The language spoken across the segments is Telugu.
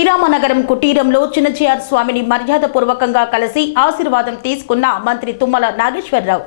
శ్రీరామనగరం కుటీరంలో చిన్నజిఆర్ స్వామిని మర్యాదపూర్వకంగా కలిసి ఆశీర్వాదం తీసుకున్న మంత్రి తుమ్మల నాగేశ్వరరావు.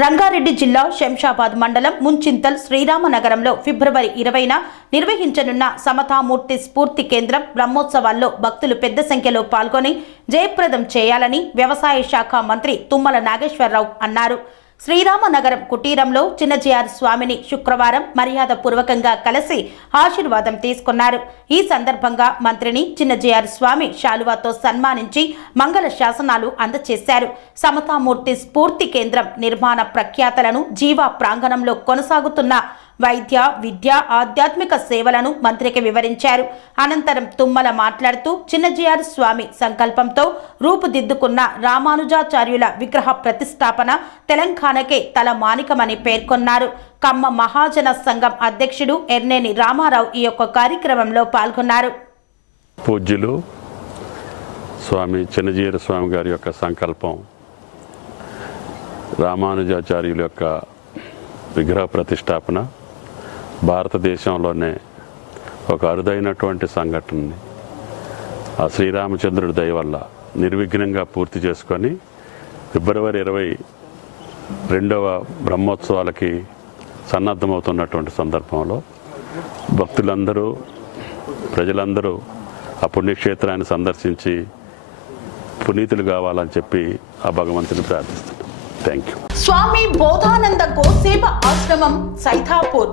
రంగారెడ్డి జిల్లా శంషాబాద్ మండలం ముంచింతల్ శ్రీరామనగరంలో ఫిబ్రవరి ఇరవైన నిర్వహించనున్న సమతామూర్తి స్ఫూర్తి కేంద్రం బ్రహ్మోత్సవాల్లో భక్తులు పెద్ద సంఖ్యలో పాల్గొని జయప్రదం చేయాలని వ్యవసాయ శాఖ మంత్రి తుమ్మల నాగేశ్వరరావు అన్నారు. శ్రీరామనగరం కుటీరంలో చిన్నజీఆర్ స్వామిని శుక్రవారం మర్యాదపూర్వకంగా కలిసి ఆశీర్వాదం తీసుకున్నారు. ఈ సందర్భంగా మంత్రిని చిన్నజీఆర్ స్వామి శాలువాతో సన్మానించి మంగళ శాసనాలు అందజేశారు సమతామూర్తి స్ఫూర్తి కేంద్రం నిర్మాణ ప్రఖ్యాతలను జీవా ప్రాంగణంలో కొనసాగుతున్న వైద్య విద్య ఆధ్యాత్మిక సేవలను మంత్రికి వివరించారు. అనంతరం తుమ్మల మాట్లాడుతూ చిన్నజిఆర్ స్వామి సంకల్పంతో రూపుదిద్దుకున్న రామానుజాచార్యుల విగ్రహ ప్రతిష్టాపన తెలంగాణకే తల మానికమని పేర్కొన్నారు. కమ్మ మహాజన సంఘం అధ్యక్షుడు ఎర్నేని రామారావు ఈ యొక్క కార్యక్రమంలో పాల్గొన్నారు. పూజ్యులు స్వామి చిన్నజీర స్వామి గారి యొక్క సంకల్పం రామానుజాచార్యుల యొక్క విగ్రహ ప్రతిష్టాపన భారతదేశంలోనే ఒక అరుదైనటువంటి సంఘటనని ఆ శ్రీరామచంద్రుడి దయ వల్ల నిర్విఘ్నంగా పూర్తి చేసుకొని ఫిబ్రవరి ఇరవై రెండవ బ్రహ్మోత్సవాలకి సన్నద్ధమవుతున్నటువంటి సందర్భంలో భక్తులందరూ ప్రజలందరూ ఆ పుణ్యక్షేత్రాన్ని సందర్శించి పునీతులు కావాలని చెప్పి ఆ భగవంతుని ప్రార్థిస్తున్నాం. థ్యాంక్ యూ స్వామి బోధానంద కోసేవ ఆశ్రమం సైథాపూర్